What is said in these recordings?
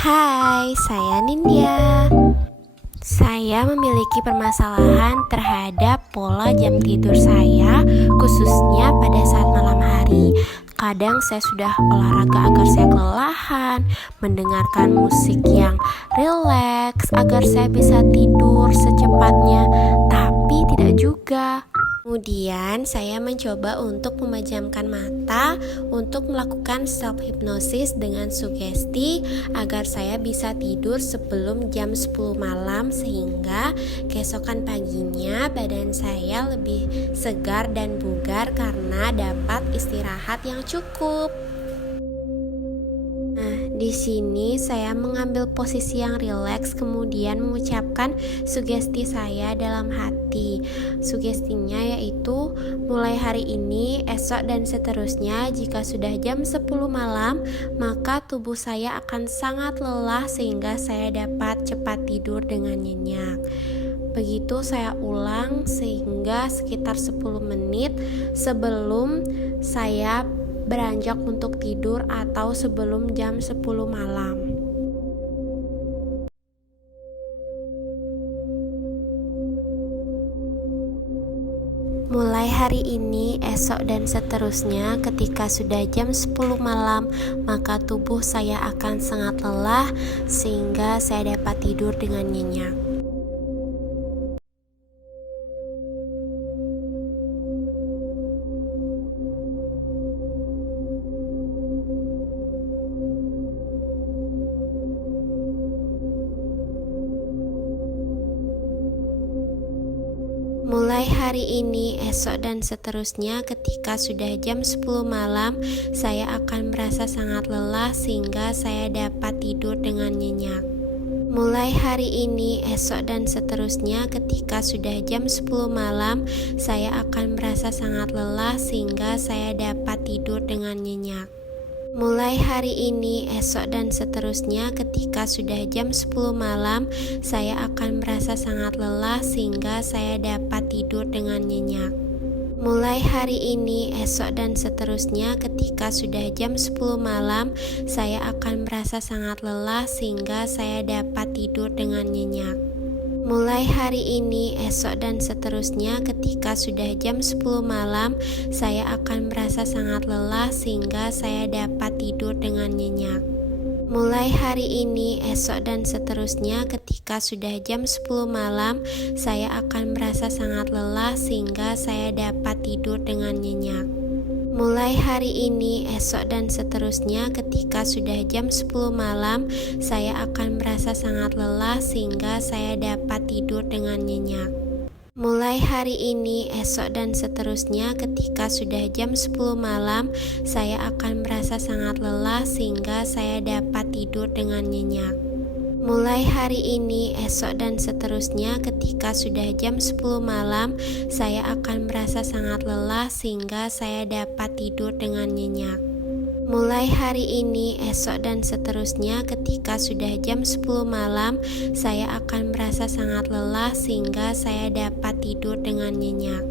Hai, saya Nindya. Saya memiliki permasalahan terhadap pola jam tidur saya, khususnya pada saat malam hari. Kadang saya sudah olahraga agar saya kelelahan, mendengarkan musik yang rileks agar saya bisa tidur secepatnya, tapi tidak juga. Kemudian saya mencoba untuk memejamkan mata untuk melakukan self hypnosis dengan sugesti agar saya bisa tidur sebelum jam 10 malam sehingga keesokan paginya badan saya lebih segar dan bugar karena dapat istirahat yang cukup. Di sini saya mengambil posisi yang rileks, kemudian mengucapkan sugesti saya dalam hati. Sugestinya yaitu mulai hari ini, esok dan seterusnya jika sudah jam 10 malam, maka tubuh saya akan sangat lelah sehingga saya dapat cepat tidur dengan nyenyak. Begitu saya ulang sehingga sekitar 10 menit sebelum saya beranjak untuk tidur atau sebelum jam 10 malam. Mulai hari ini, esok dan seterusnya ketika sudah jam 10 malam, maka tubuh saya akan sangat lelah sehingga saya dapat tidur dengan nyenyak. Mulai hari ini, esok dan seterusnya ketika sudah jam 10 malam, saya akan merasa sangat lelah sehingga saya dapat tidur dengan nyenyak. Mulai hari ini, esok dan seterusnya ketika sudah jam 10 malam, saya akan merasa sangat lelah sehingga saya dapat tidur dengan nyenyak. Mulai hari ini, esok dan seterusnya ketika sudah jam 10 malam, saya akan merasa sangat lelah sehingga saya dapat tidur dengan nyenyak. Mulai hari ini, esok dan seterusnya ketika sudah jam 10 malam, saya akan merasa sangat lelah sehingga saya dapat tidur dengan nyenyak. Mulai hari ini, esok dan seterusnya ketika sudah jam 10 malam, saya akan merasa sangat lelah sehingga saya dapat tidur dengan nyenyak. Mulai hari ini, esok dan seterusnya ketika sudah jam 10 malam, saya akan merasa sangat lelah sehingga saya dapat tidur dengan nyenyak. Mulai hari ini, esok dan seterusnya ketika sudah jam 10 malam, saya akan merasa sangat lelah sehingga saya dapat tidur dengan nyenyak. Mulai hari ini, esok dan seterusnya ketika sudah jam 10 malam, saya akan merasa sangat lelah sehingga saya dapat tidur dengan nyenyak. Mulai hari ini, esok dan seterusnya ketika sudah jam 10 malam, saya akan merasa sangat lelah sehingga saya dapat tidur dengan nyenyak. Mulai hari ini, esok dan seterusnya ketika sudah jam 10 malam, saya akan merasa sangat lelah sehingga saya dapat tidur dengan nyenyak.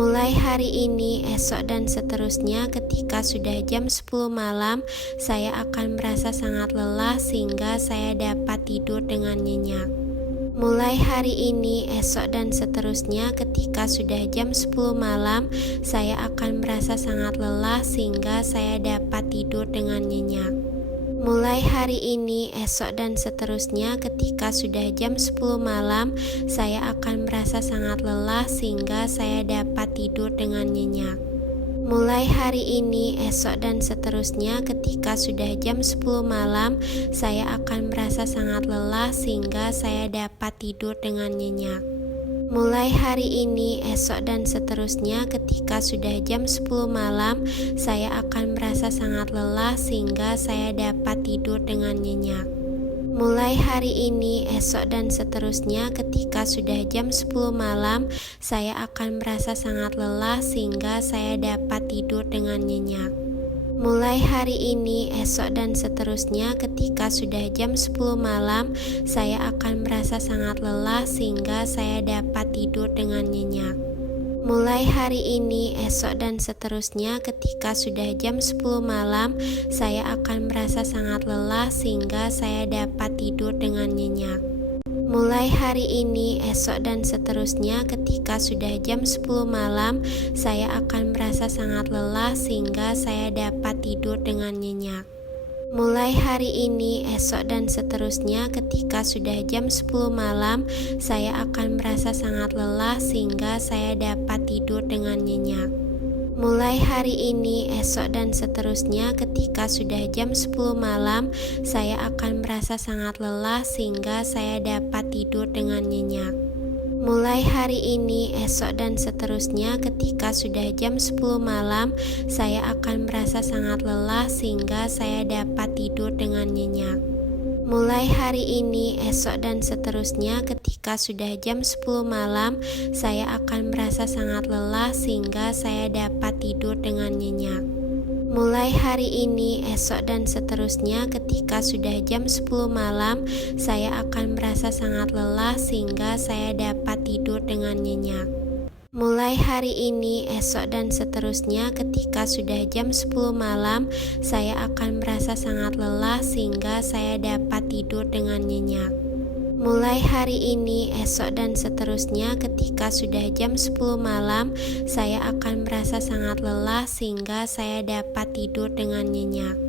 Mulai hari ini, esok dan seterusnya ketika sudah jam 10 malam, saya akan merasa sangat lelah sehingga saya dapat tidur dengan nyenyak. Mulai hari ini, esok dan seterusnya ketika sudah jam 10 malam, saya akan merasa sangat lelah sehingga saya dapat tidur dengan nyenyak. Mulai hari ini, esok dan seterusnya ketika sudah jam 10 malam, saya akan merasa sangat lelah sehingga saya dapat tidur dengan nyenyak. Mulai hari ini, esok dan seterusnya ketika sudah jam 10 malam, saya akan merasa sangat lelah sehingga saya dapat tidur dengan nyenyak. Mulai hari ini, esok dan seterusnya ketika sudah jam 10 malam, saya akan merasa sangat lelah sehingga saya dapat tidur dengan nyenyak. Mulai hari ini, esok dan seterusnya ketika sudah jam 10 malam, saya akan merasa sangat lelah sehingga saya dapat tidur dengan nyenyak. Mulai hari ini, esok dan seterusnya ketika sudah jam 10 malam, saya akan merasa sangat lelah sehingga saya dapat tidur dengan nyenyak. Mulai hari ini, esok dan seterusnya ketika sudah jam 10 malam, saya akan merasa sangat lelah sehingga saya dapat tidur dengan nyenyak. Mulai hari ini, esok dan seterusnya ketika sudah jam 10 malam, saya akan merasa sangat lelah sehingga saya dapat tidur dengan nyenyak. Mulai hari ini, esok dan seterusnya ketika sudah jam 10 malam, saya akan merasa sangat lelah sehingga saya dapat tidur dengan nyenyak. Mulai hari ini, esok dan seterusnya ketika sudah jam 10 malam, saya akan merasa sangat lelah sehingga saya dapat tidur dengan nyenyak. Mulai hari ini, esok dan seterusnya ketika sudah jam 10 malam, saya akan merasa sangat lelah sehingga saya dapat tidur dengan nyenyak. Mulai hari ini, esok dan seterusnya ketika sudah jam 10 malam, saya akan merasa sangat lelah sehingga saya dapat tidur dengan nyenyak. Mulai hari ini, esok dan seterusnya ketika sudah jam 10 malam, saya akan merasa sangat lelah sehingga saya dapat tidur dengan nyenyak. Mulai hari ini, esok dan seterusnya ketika sudah jam 10 malam, saya akan merasa sangat lelah sehingga saya dapat tidur dengan nyenyak. Mulai hari ini, esok dan seterusnya ketika sudah jam 10 malam, saya akan merasa sangat lelah sehingga saya dapat tidur dengan nyenyak.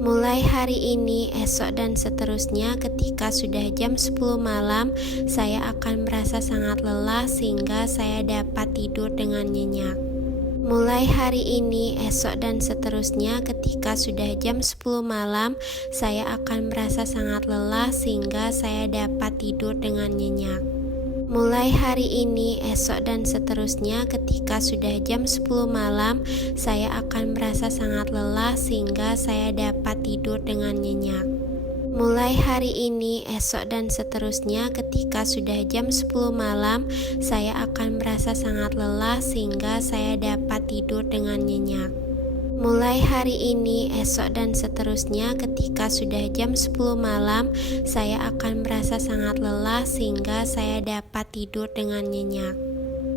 Mulai hari ini, esok dan seterusnya ketika sudah jam 10 malam, saya akan merasa sangat lelah sehingga saya dapat tidur dengan nyenyak. Mulai hari ini, esok dan seterusnya ketika sudah jam 10 malam, saya akan merasa sangat lelah sehingga saya dapat tidur dengan nyenyak. Mulai hari ini, esok dan seterusnya ketika sudah jam 10 malam, saya akan merasa sangat lelah sehingga saya dapat tidur dengan nyenyak. Mulai hari ini, esok dan seterusnya ketika sudah jam 10 malam, saya akan merasa sangat lelah sehingga saya dapat tidur dengan nyenyak. Mulai hari ini, esok dan seterusnya ketika sudah jam 10 malam, saya akan merasa sangat lelah sehingga saya dapat tidur dengan nyenyak.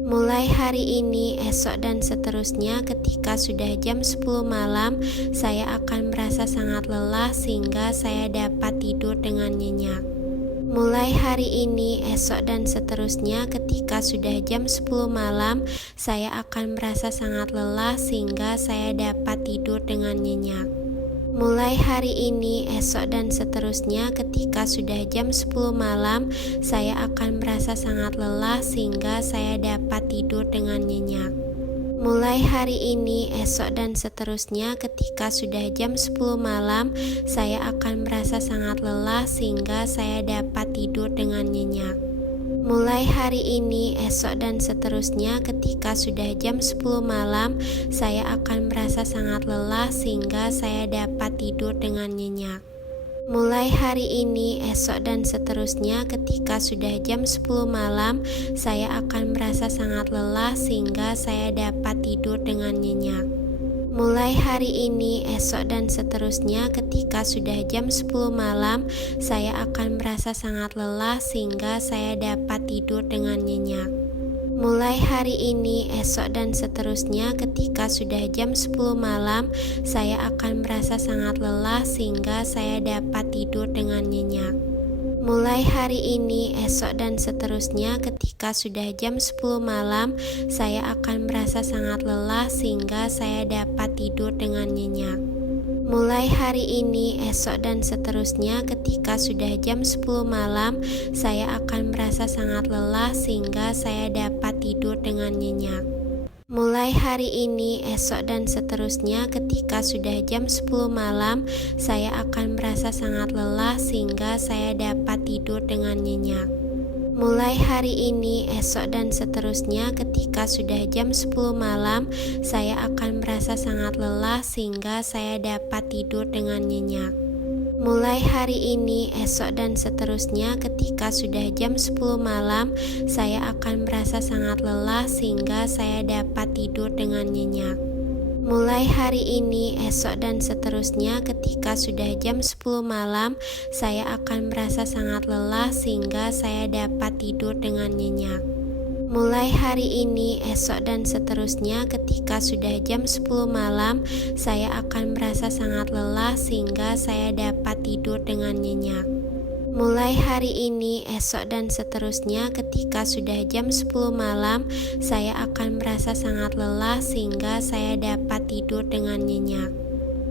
Mulai hari ini, esok dan seterusnya ketika sudah jam 10 malam, saya akan merasa sangat lelah sehingga saya dapat tidur dengan nyenyak. Mulai hari ini, esok dan seterusnya ketika sudah jam 10 malam, saya akan merasa sangat lelah sehingga saya dapat tidur dengan nyenyak. Mulai hari ini, esok dan seterusnya ketika sudah jam 10 malam, saya akan merasa sangat lelah sehingga saya dapat tidur dengan nyenyak. Mulai hari ini, esok dan seterusnya ketika sudah jam 10 malam, saya akan merasa sangat lelah sehingga saya dapat tidur dengan nyenyak. Mulai hari ini, esok dan seterusnya ketika sudah jam 10 malam, saya akan merasa sangat lelah sehingga saya dapat tidur dengan nyenyak. Mulai hari ini, esok dan seterusnya ketika sudah jam 10 malam, saya akan merasa sangat lelah sehingga saya dapat tidur dengan nyenyak. Mulai hari ini, esok dan seterusnya ketika sudah jam 10 malam, saya akan merasa sangat lelah sehingga saya dapat tidur dengan nyenyak. Mulai hari ini, esok dan seterusnya ketika sudah jam 10 malam, saya akan merasa sangat lelah sehingga saya dapat tidur dengan nyenyak. Mulai hari ini, esok dan seterusnya ketika sudah jam 10 malam, saya akan merasa sangat lelah sehingga saya dapat tidur dengan nyenyak. Mulai hari ini, esok dan seterusnya ketika sudah jam 10 malam, saya akan merasa sangat lelah sehingga saya dapat tidur dengan nyenyak. Mulai hari ini, esok dan seterusnya ketika sudah jam 10 malam, saya akan merasa sangat lelah sehingga saya dapat tidur dengan nyenyak. Mulai hari ini, esok dan seterusnya ketika sudah jam 10 malam, saya akan merasa sangat lelah sehingga saya dapat tidur dengan nyenyak. Mulai hari ini, esok dan seterusnya ketika sudah jam 10 malam, saya akan merasa sangat lelah sehingga saya dapat tidur dengan nyenyak. Mulai hari ini, esok dan seterusnya ketika sudah jam 10 malam, saya akan merasa sangat lelah sehingga saya dapat tidur dengan nyenyak. Mulai hari ini, esok dan seterusnya ketika sudah jam 10 malam, saya akan merasa sangat lelah sehingga saya dapat tidur dengan nyenyak. Mulai hari ini, esok dan seterusnya ketika sudah jam 10 malam, saya akan merasa sangat lelah sehingga saya dapat tidur dengan nyenyak.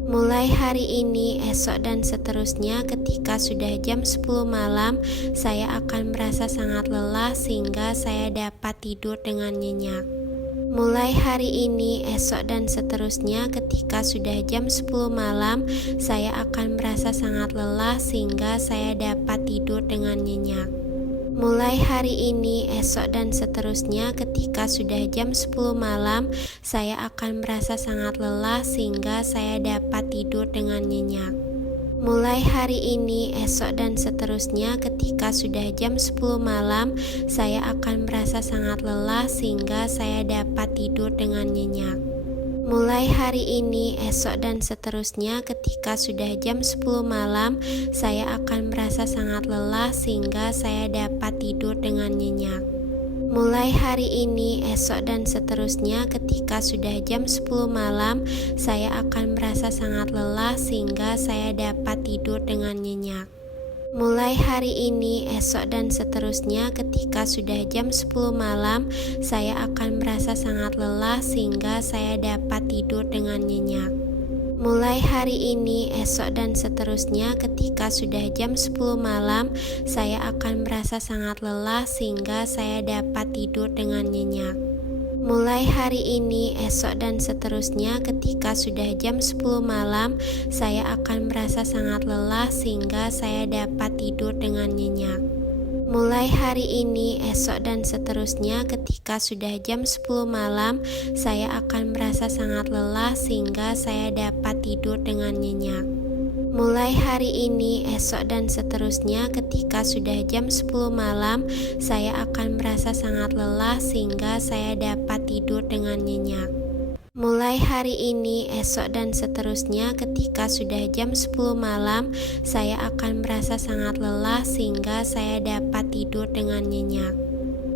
Mulai hari ini, esok dan seterusnya ketika sudah jam 10 malam, saya akan merasa sangat lelah sehingga saya dapat tidur dengan nyenyak. Mulai hari ini, esok dan seterusnya ketika sudah jam 10 malam, saya akan merasa sangat lelah sehingga saya dapat tidur dengan nyenyak. Mulai hari ini, esok dan seterusnya ketika sudah jam 10 malam, saya akan merasa sangat lelah sehingga saya dapat tidur dengan nyenyak. Mulai hari ini, esok dan seterusnya ketika sudah jam 10 malam, saya akan merasa sangat lelah sehingga saya dapat tidur dengan nyenyak. Mulai hari ini, esok dan seterusnya ketika sudah jam 10 malam, saya akan merasa sangat lelah sehingga saya dapat tidur dengan nyenyak. Mulai hari ini, esok dan seterusnya ketika sudah jam 10 malam, saya akan merasa sangat lelah sehingga saya dapat tidur dengan nyenyak. Mulai hari ini, esok dan seterusnya ketika sudah jam 10 malam, saya akan merasa sangat lelah sehingga saya dapat tidur dengan nyenyak. Mulai hari ini, esok dan seterusnya ketika sudah jam 10 malam, saya akan merasa sangat lelah sehingga saya dapat tidur dengan nyenyak. Mulai hari ini, esok dan seterusnya ketika sudah jam 10 malam, saya akan merasa sangat lelah sehingga saya dapat tidur dengan nyenyak. Mulai hari ini, esok dan seterusnya ketika sudah jam 10 malam, saya akan merasa sangat lelah sehingga saya dapat tidur dengan nyenyak. Mulai hari ini, esok dan seterusnya ketika sudah jam 10 malam, saya akan merasa sangat lelah sehingga saya dapat tidur dengan nyenyak. Mulai hari ini, esok dan seterusnya ketika sudah jam 10 malam, saya akan merasa sangat lelah sehingga saya dapat tidur dengan nyenyak.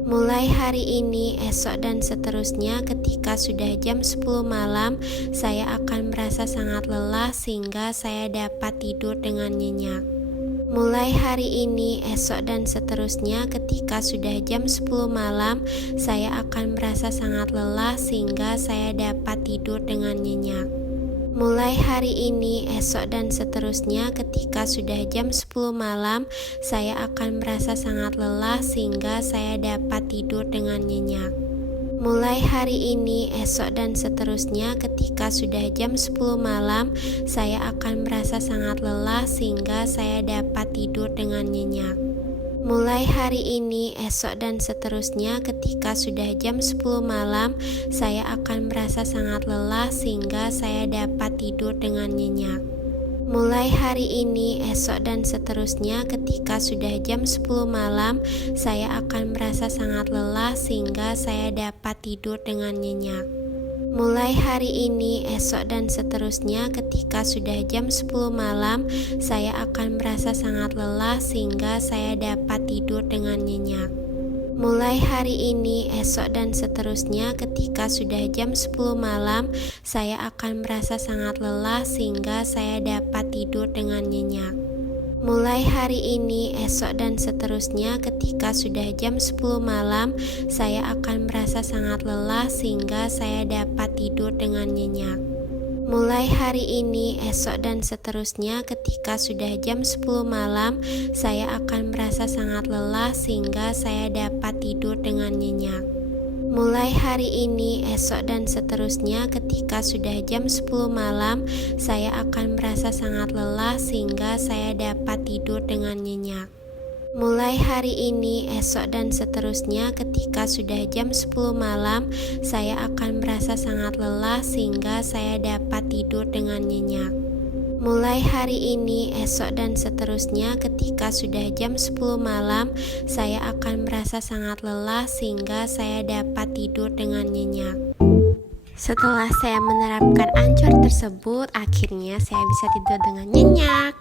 Mulai hari ini, esok dan seterusnya ketika sudah jam 10 malam, saya akan merasa sangat lelah sehingga saya dapat tidur dengan nyenyak. Mulai hari ini, esok dan seterusnya ketika sudah jam 10 malam, saya akan merasa sangat lelah sehingga saya dapat tidur dengan nyenyak. Mulai hari ini, esok dan seterusnya ketika sudah jam 10 malam, saya akan merasa sangat lelah sehingga saya dapat tidur dengan nyenyak. Mulai hari ini, esok dan seterusnya ketika sudah jam 10 malam, saya akan merasa sangat lelah sehingga saya dapat tidur dengan nyenyak. Mulai hari ini, esok dan seterusnya ketika sudah jam 10 malam, saya akan merasa sangat lelah sehingga saya dapat tidur dengan nyenyak. Mulai hari ini, esok dan seterusnya ketika sudah jam 10 malam, saya akan merasa sangat lelah sehingga saya dapat tidur dengan nyenyak. Mulai hari ini, esok dan seterusnya ketika sudah jam 10 malam, saya akan merasa sangat lelah sehingga saya dapat tidur dengan nyenyak. Mulai hari ini, esok dan seterusnya ketika sudah jam 10 malam, saya akan merasa sangat lelah sehingga saya dapat tidur dengan nyenyak. Mulai hari ini, esok dan seterusnya ketika sudah jam 10 malam, saya akan merasa sangat lelah sehingga saya dapat tidur dengan nyenyak. Mulai hari ini, esok dan seterusnya ketika sudah jam 10 malam, saya akan merasa sangat lelah sehingga saya dapat tidur dengan nyenyak. Mulai hari ini, esok dan seterusnya ketika sudah jam 10 malam, saya akan merasa sangat lelah sehingga saya dapat tidur dengan nyenyak. Mulai hari ini, esok dan seterusnya ketika sudah jam 10 malam, saya akan merasa sangat lelah sehingga saya dapat tidur dengan nyenyak. Mulai hari ini, esok dan seterusnya ketika sudah jam 10 malam, saya akan merasa sangat lelah sehingga saya dapat tidur dengan nyenyak. Setelah saya menerapkan Anchor tersebut, akhirnya saya bisa tidur dengan nyenyak.